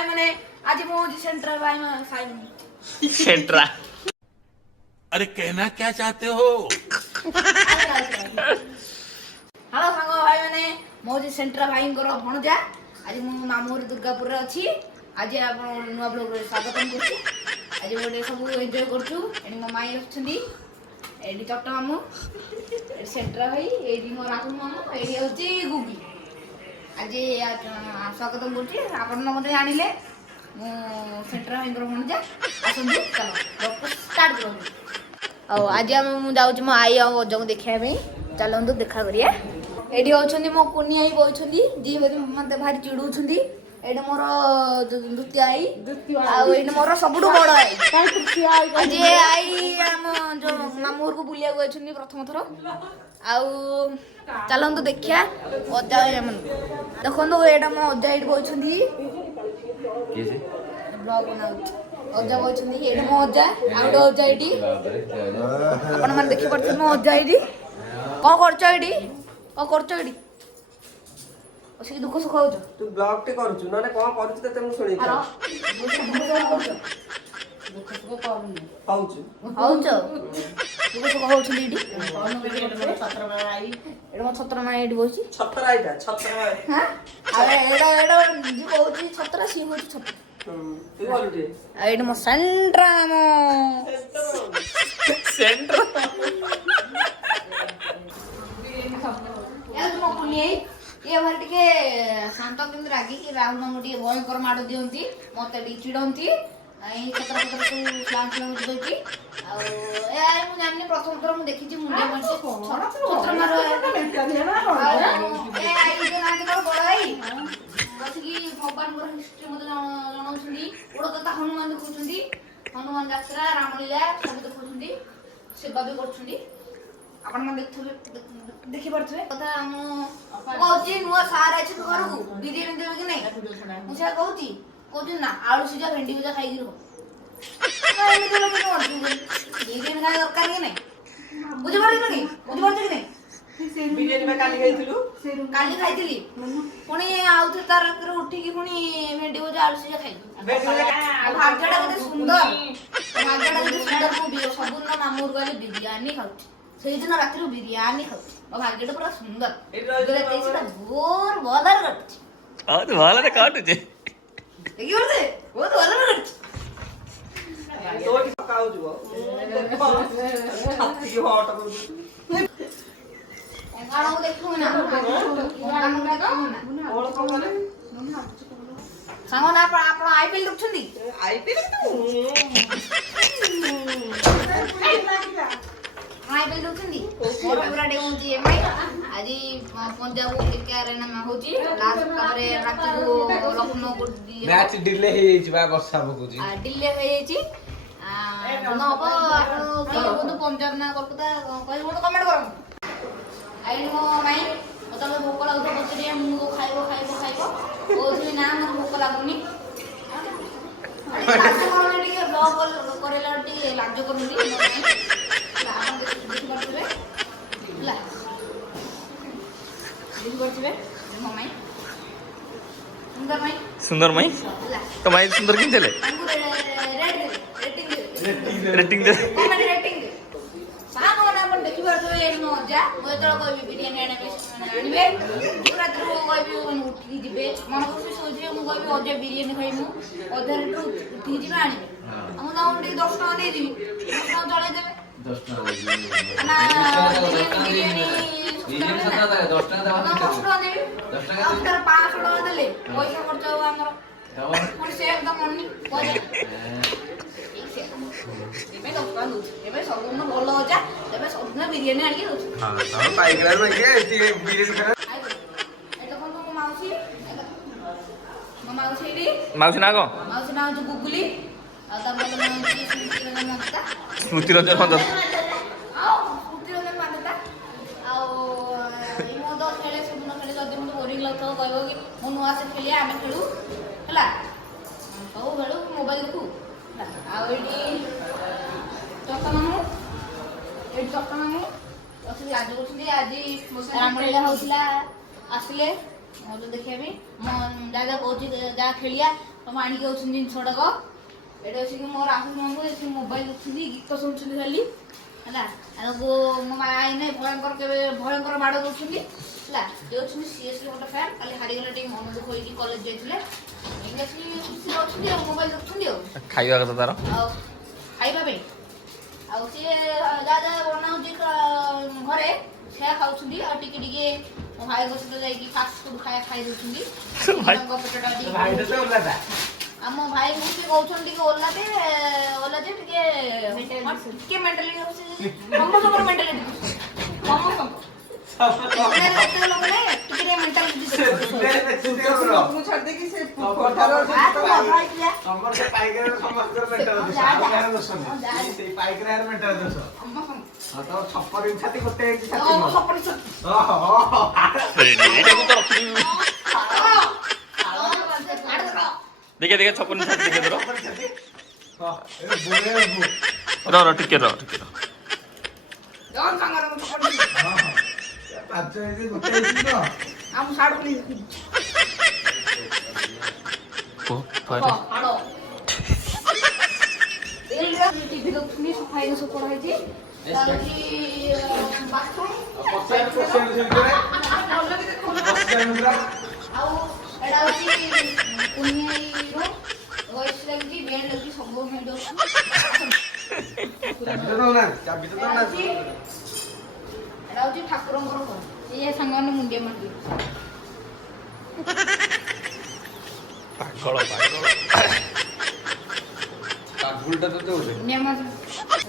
भाई मैंने आज मो सेंट्रल भाई में सेंट्रा अरे कहना क्या चाहते हो? हेलो सांग भाई मैंने मो सेंट्रल भाई भणजा आज मो मामूर दुर्गापुर अच्छी आज आप नुआ ब्लॉग स्वागत करुँ आज गोटे सब एंजॉय करुँ एटी मो माई अच्छी एटी चट्ट मामू सेंट्रा भाई ये मो राहुल मामू ये हूँ गुगी आज स्वागत करुँ मत जानिले सेंट्रा भाई भणजा आसतु चलो स्टार्ट करूँ आज आम जाऊँ मो आई और अजय देखा चलतु देखा करिए एटी होती मो कुनी आई बोलती जी मत भारी चिड़ुंट एटा मोर द्वितीय आई आठ मोर सब बड़ आई आज आई आम जो मामू को बुलिया गई प्रथम थर आउ चलतु देखिया अजा देखो एटा मो अजा ये बोलती ब्लॉग बना अजा बोलती ये मो अजा आउट अजा ये आपण मैंने देखी पार्थे मो अजा ये कौन कर दुख सुख हो तू ब्लॉग टे करू ना कोन करू तते मु सुनी दुख सुख करूनी पाउछु होउछ दुख सुख होउछ दीदी एडा मो छत्र माई एडी बोची छत्र आइटा छत्र माई हां अरे एडा जी बोची छत्र सी होची छत्र तू बोलुटे एडी मो सेंट्रा मो सेंट्रा यार मो कुनी ये भारी टिके शांत केंद्र रागी कि राहुल मामू टिके भयंकर माड़ दियंती मते टी चिडंती आई छत्र छत्र को स्लाम स्लाम दोती आ ए आई मु जानि प्रथम थर मु देखि छी मुंडे मनसे छत्र मारो ए आई जे नाके कर बड़ाई बस की भगवान को हिस्ट्री मते जणाउछंदी ओडकता हनुमान देखुछंदी हनुमान यात्रा रामलीला सब देखुछंदी सेवा भी करछंदी आपण मन देखि पड़थबे कथा हम कहूची नुआ सार अछि तो घर को बिरियानी देबे कि नहीं मुझे कहूची ना आलू सिजा भेंडी भजा खाई गिरो एमे तो लोग कोन बिरियानी खाई दरकार कि नहीं बुझ पारे कि नहीं बिरियानी में काली खाइथिलु काली खाइथिली पुणी आउथे तार रात उठी कि पुणी भेंडी भजा आलू सिजा खाई भाग्यटा केते सुंदर मो सबुन मामूर गले बिरियानी खाउची से दिन रात्रि बिरियानी खाऊ भाग्यटा पूरा सुंदर गोर बदर कट ಅದು ಬಾಲನೆ ಕಾಟುಜೆ देखि बरते बहुत बदर कट तो की पकाउ जुओ हाथी हट करू एंगाणो देखु ना एंगाणो देखु ओळ को माने सांगो ना आपण आईपीएल देखुछंदी आईपीएल तो आईपीएल देखुछंदी मोर फेवरेट होची एमआई आज पंजाब केकेआर ना होची लास्ट कवरे राति को लखनऊ को मैच डिले हे जिबा वर्षा बकुजी डिले हो जाइची न अब आपण पंजाब ना कोलकाता कहि गोटे कमेंट करो आई मो माई मतलब भोक लागो बचरिया मु खाइबो ओथि ना मन भोक लागुनी लाज करने टिके ब्लॉग करेला टिके लाज करनी आपण देखि परथबे ला देखि परथबे मो माई सुंदर माई सुंदर माई तो माई सुंदर किन चले रेटिंग दे कमेंट रेटिंग दे सानो ना अपन देखि परथबे एनी मजा मो तो कहबी बिरियानी आनिबे रात रो कहबी मन उठी दिबे मन खुशी सोचे मु कहबी अजे बिरियानी खाइमु अधर टू उठी दिबे आनिबे हम ना उठी 10 टका दे दिबी 10 टका चले देबे 10 टका ना बिरियानी 10 टका 10 टका देबी 10 टका आफ्टर 500 टका देले पैसा खर्च हो हमर पुणी से एकदम मनी एबे दस्ता नु एबे सबन बोल हो जा एबे सबन बिरियानी आनी दो हां हम पाइगरा में के बिरियानी खा एटा कोन को माउसी माउसी डी माउसी ना जो गुगुली आ त बोल माउसी स्मृति रंजन मानता स्मृति रंजन आओ स्मृति रंजन मानता आओ ई मो दो खेले सब न खेले जदी मो बोरिंग लागतो कहबो कि मो नुआ से खेलिया आमे खेलू हला सब खेलू मोबाइल देखू आ एडी चक्का मामू एडी चक्का मामू असली आज उठली आज रामलीला होतला आसले मोर देखिबी मो दादा कहूची जा खेलिया ତମ ଆଣିକି ଅଛନ୍ତି ଜିନିଷ ଗୁଡାକ ଏଠି ଅଛି କି ମୋ ରାହୁଲ ମାମୁଁ ଏଠି ମୋବାଇଲ ଦେଖୁଛନ୍ତି ଗୀତ ଶୁଣୁଛନ୍ତି ଖାଲି ହେଲା ଆଉ ମୋ ମା ଏଇନେ ଭୟଙ୍କର ମାଡ଼ ଦଉଛନ୍ତି ହେଲା ଯେ ଅଛନ୍ତି ସିଏ ଗୋଟେ ଫ୍ୟାନ୍ କାଲି ହାରିଗଲେ ଟିକେ ମନ ଦୁଃଖ ହେଇକି କଲେଜ ଯାଇଥିଲେ ଏଇନେ ଆସିକି ଖୁସିରେ ଅଛନ୍ତି ଆଉ ମୋବାଇଲ ଦେଖୁଛନ୍ତି ଆଉ ଖାଇବା କଥା ତାର ଆଉ ଖାଇବା ପାଇଁ ଆଉ ସିଏ ଯାହା ବନାଉଛି ଘରେ ସେୟା ଖାଉଛନ୍ତି ଆଉ ଟିକେ ଟିକେ ମୋ ଭାଇଙ୍କ ସହିତ ଯାଇକି ଫାଷ୍ଟ ଫୁଡ ଖାଇ ଦଉଛନ୍ତି ତାଙ୍କ ପେଟଟା ଟିକେ ଭାଇଟା ତ ଓଲାଟା। ଆମ ଭାଇଙ୍କୁ ସେ କହୁଛନ୍ତି ଟିକେ ଓଲା ଯେ ଟିକେ ମେଣ୍ଟାଲିଟି ହଉଛି ସମସ୍ତଙ୍କର ମେଣ୍ଟାଲିଟି ସମସ୍ତଙ୍କ ଲୋକଙ୍କୁ ଛାଡି ଦେଇକି ସେ କୋଠାର ତମର ସେ ପାଇକରାର ସମସ୍ତଙ୍କର ମେଣ୍ଟାଲ ଦୋଷ ଆଉ କାହାର ଦୋଷ ନାହିଁ ସେଇ ପାଇକରାର ମେଣ୍ଟାଲ ଦୋଷ ହଁ ତ ଛପର ଛାତି ଗୋଟେ ହେଇଛି ଛାତି ଏଇଟାକୁ ତ ରଖିବି ଦେଖେ ଛପନ ଛାତି ଦେଖେ ତୋର ର ଟିକେ ର ପାଞ୍ଚ ହେଇଛି ଗୋଟେ ହେଇଛି ତ ଟିଭି ଦେଖୁଛନ୍ତି ସଫାଇ ସବୁ ପଢା ହେଇଛି ଆଉ ଏଇଟା ହଉଛି କୁନିଆଇର ଭଏସ୍ ଲାଗିଛି ବେଣ୍ଡ ଲାଗିଛି ସବୁ ମେଣ୍ଡ ଏଇଟା ହଉଛି ଠାକୁରଙ୍କର ଘର ଇଏ ସାଙ୍ଗମାନେ ମୁଣ୍ଡିଆ ମାରିବେ ପାଗଳ କାବୁଲଟା ତ ଦଉଛେ ମୁଣ୍ଡିଆ ମାରିବେ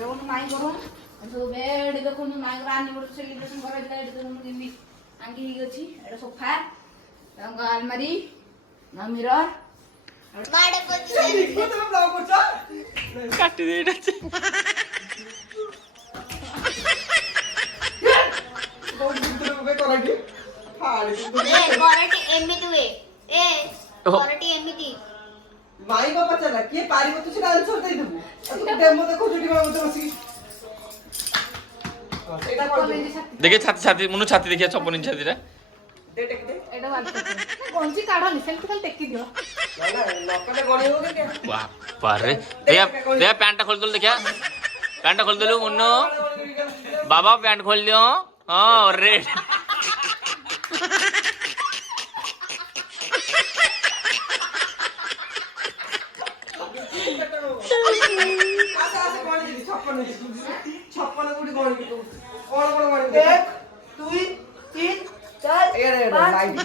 ଗୋଟେ ମାଇଁ ଘର ସବୁ ବେଡ୍ ଦେଖନ୍ତୁ ମାଇଁଙ୍କର ଆନିଭର୍ସରୀ ସେଲିବ୍ରେସନ କରାଯାଇଥିଲା ଏଠି ଦେଖନ୍ତୁ କେମିତି ଆଙ୍କି ହେଇକି ଅଛି ଏଇଟା ସୋଫା ତାଙ୍କ ଆଲମାରି ମିରର କାଟି ଦେ ଏଇଟା ମାଇ ବାପା ଚାଲା କିଏ ପାରିବ ତୁ ସେଟା ଆନ୍ସର ଦେଇଦେବୁ ଡେମୋ ଦେଖୁଛୁ ଟିକେ ମତେ ବସିକି ସେଇଟା ଦେଖେ ଛାତି ମୁନୁ ଛାତି ଦେଖିଆ ଛପନ ଇଞ୍ଚ ଛାତିଟା ଗଞ୍ଜି କାଢନି ସେମିତି ଖାଲି ଟେକି ଦିଅ ଲକଟେ ଗଣିବ କେତେ ବାପାରେ ଦେଖିଆ ପ୍ୟାଣ୍ଟଟା ଖୋଲିଦେଲୁ ଦେଖିଆ ପ୍ୟାଣ୍ଟଟା ଖୋଲିଦେଲୁ ମୁନୁ ବାବା ପ୍ୟାଣ୍ଟ ଖୋଲି ଦିଅ ହଁ ରେଡ୍ ଛପନ କୋଉଠି ଗଣିକି ତୁ କଣ ଗଣିକି 1 2 3 4 ଏରେ ଲାଇଟ୍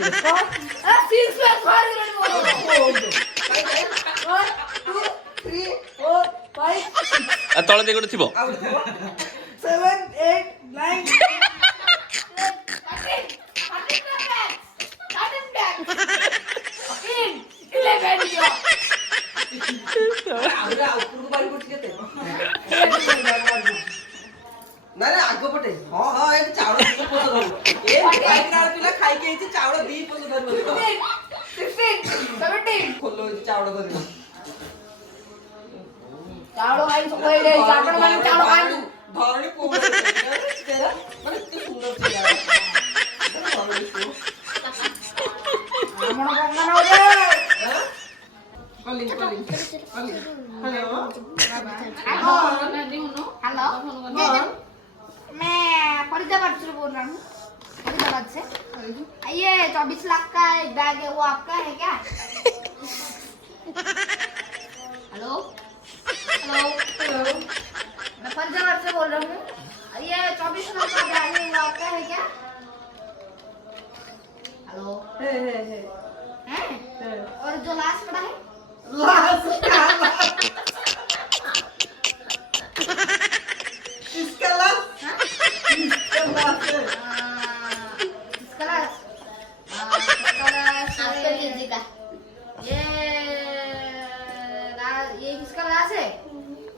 ତଳେ ଦେଇ ଗୋଟେ ଥିବ 7 8 9 ଆଗ ପଟେ ହଁ ହଁ ଏ ଚାଉଳ ଦି ପୋଷ ଧରିବ ଏ ପାଇକରାର ପିଲା ଖାଇକି ହେଇଛି ଚାଉଳ ଦି ପୋଷ ଧରିବ 16 17 ଖୋଲ ହେଇଛି ଚାଉଳ ଧରିବ ଚାଉଳ ଖାଇ ସବୁ ଏଇଠି ଆପଣ ମାନେ ଚାଉଳ ଖାଆନ୍ତୁ ଧରଣୀ ପୁଅ ତେରା ମାନେ ଏତେ ସୁନ୍ଦର ଥିଲା ଆମର ଗଙ୍ଗନା ଓରେ କଲିଂ ହ୍ୟାଲୋ हेलो मैं फरीदाबाद से बोल रहा हूँ फरीदाबाद से ये 24 लाख का एक बैग है वो आपका है क्या हेलो हेलो हेलो मैं फरीदाबाद से बोल रहा हूँ ये 24 लाख का बैग है वो आपका है क्या हेलो हैं और जो लास्ट पड़ा है इसका लास्ट ये किसका क्लास है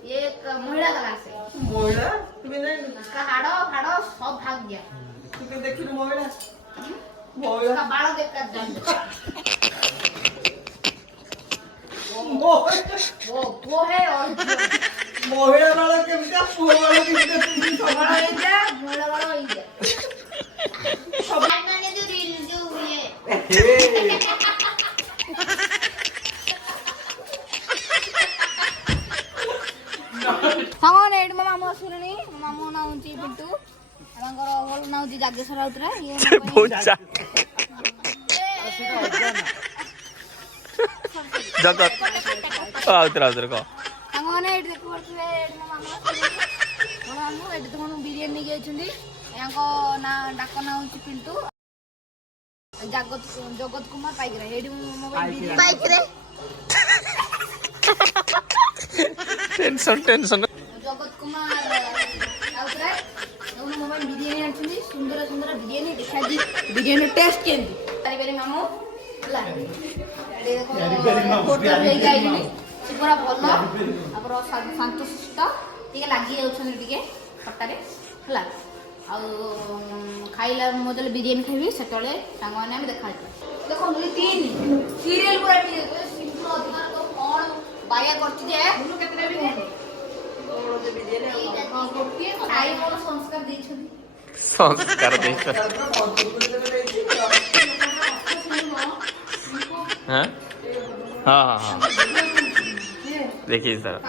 ये एक महिला क्लास है महिला तुम्हें नहीं इसका हाड़ो हाड़ो सब भाग गया तुम्हें देखी महिला उसका बाड़ा देख कर जान वो है और महिला वाला के बिना पुआ वाला के बिना तुम बड़ा है क्या महिला वाला ही है मैंने जो रील जो हुई है ମାମୁଁ ନାଁ ହେଉଛି ପିଣ୍ଟୁ, ତାଙ୍କର ଭଲ ନାଁ ହେଉଛି ଜାଗେଶ୍ୱର ରାଉତରାୟ। ଇଏ ବୋଚା ଜଗତ ଆଉଥରେ କହ। ସାଙ୍ଗମାନେ ଏଇଠି ଦେଖିପାରୁଥିବେ, ଏଇଠି ମୋ ମାମୁଁ ଆସିଛନ୍ତି। ମୋ ମାମୁଁ ଏଇଠି ତ ବିରିୟାନୀ ନେଇକି ଯାଇଛନ୍ତି। ୟାଙ୍କ ନାଁ ଡାକ ନାଁ ହେଉଛି ପିଣ୍ଟୁ, ଜଗତ କୁମାର ପାଇକରାୟ। ଏଇଠି ମୋ ପାଇକରାୟ ଟେନସନ ଜଗତ କୁମାର ରାଉତରାୟ ମୋ ପାଇଁ ବିରିୟାନୀ ଆଣିଛନ୍ତି। ସୁନ୍ଦର ସୁନ୍ଦର ବିରିୟାନୀ ଦେଖାଯାଉଛି। ବିରିୟାନୀ ଟେଷ୍ଟ କେମିତି ପାରିପାରି ମାମୁଁ ହେଲା। ହୋଟେଲ ହେଇକି ଆଇଲେଣି, ସେ ପୁରା ଭଲ ଆମର ଶାନ୍ତଶିଷ୍ଟ, ଟିକେ ଲାଗି ଯାଉଛନ୍ତି ଟିକେ ଖଟାରେ ହେଲା। ଆଉ ଖାଇଲା ମୁଁ ଯେତେବେଳେ ବିରିୟାନୀ ଖାଇବି ସେତେବେଳେ ସାଙ୍ଗମାନେ ଆମେ ଦେଖାଯିବା। ଦେଖନ୍ତୁ ଏ 3 ସିରିଏଲ ପୁରା ଅଧିକାର କ'ଣ ବାୟା କରୁଛି ଯେ କେତେଟା ବିରିୟାନୀ ଗୋଟିଏ ଖାଇ ମୋର ସଂସ୍କାର ଦେଇଛନ୍ତି। ସଂସ୍କାର ଦେଇଛ। ହଁ ହଁ ହଁ ହଁ ଦେଖିଛି ସାର୍।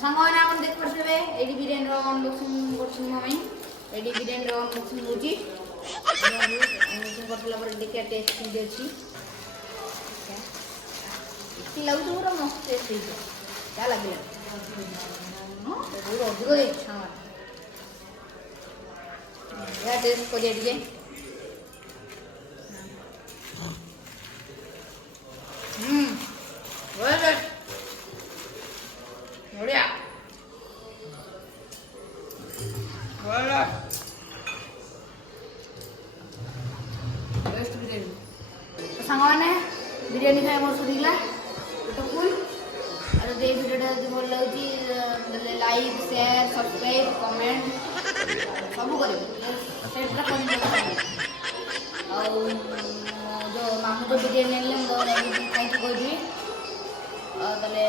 ସାଙ୍ଗମାନେ ଆପଣ ଦେଖିପାରୁଥିବେ ଏଇଠି ବିରିୟାନୀର ଅନବକ୍ସିଂ କରୁଛନ୍ତି ମୋ ପାଇଁ। ଏଇଠି ବିରିୟାନୀର ଅନବକ୍ସିଂ ହେଉଛି। ଅନବକ୍ସିଂ କରିସାରିଲା ପରେ ଦେଖିବା ଟେଷ୍ଟ କେମିତି ଅଛି। ଲାଗୁଛି ପୁରା ମସ୍ତ ଟେଷ୍ଟ ହେଇଛି। ଯାହା ଲାଗିଲା ବହୁତ ଅଧିକ ହେଇଛି ସାଙ୍ଗମାନେ। ଏହା ଟେଷ୍ଟ କରିବା ଟିକେ। ବଢ଼ିଆ ସାଙ୍ଗମାନେ ବିରିୟାନୀ ଖାଇବା ମୋର ସରିଗଲା ପେଟ ଫୁଲ୍। ଆଉ ଯଦି ଏଇ ଭିଡ଼ିଓଟା ଯଦି ଭଲ ଲାଗୁଛି ତାହେଲେ ଲାଇକ୍ ସେୟାର ସବସ୍କ୍ରାଇବ୍ କମେଣ୍ଟ ସବୁ କରିବେ। ସେଟା ଆଉ ଯେଉଁ ମାମୁଁ ଯେଉଁ ବିରିୟାନୀ ଆଣିଲେ ମୁଁ ଥ୍ୟାଙ୍କ ୟୁ କହିଦେବି। ତାହେଲେ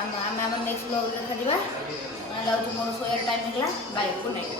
ଆମେ ଆମର ନେକ୍ସଟ ବ୍ଲଗ୍ ଦେଖାଯିବା। ଯାଉଛି ମୋର ଶୋଇବାର ଟାଇମ୍ ହେଇଗଲା। Bye, good night.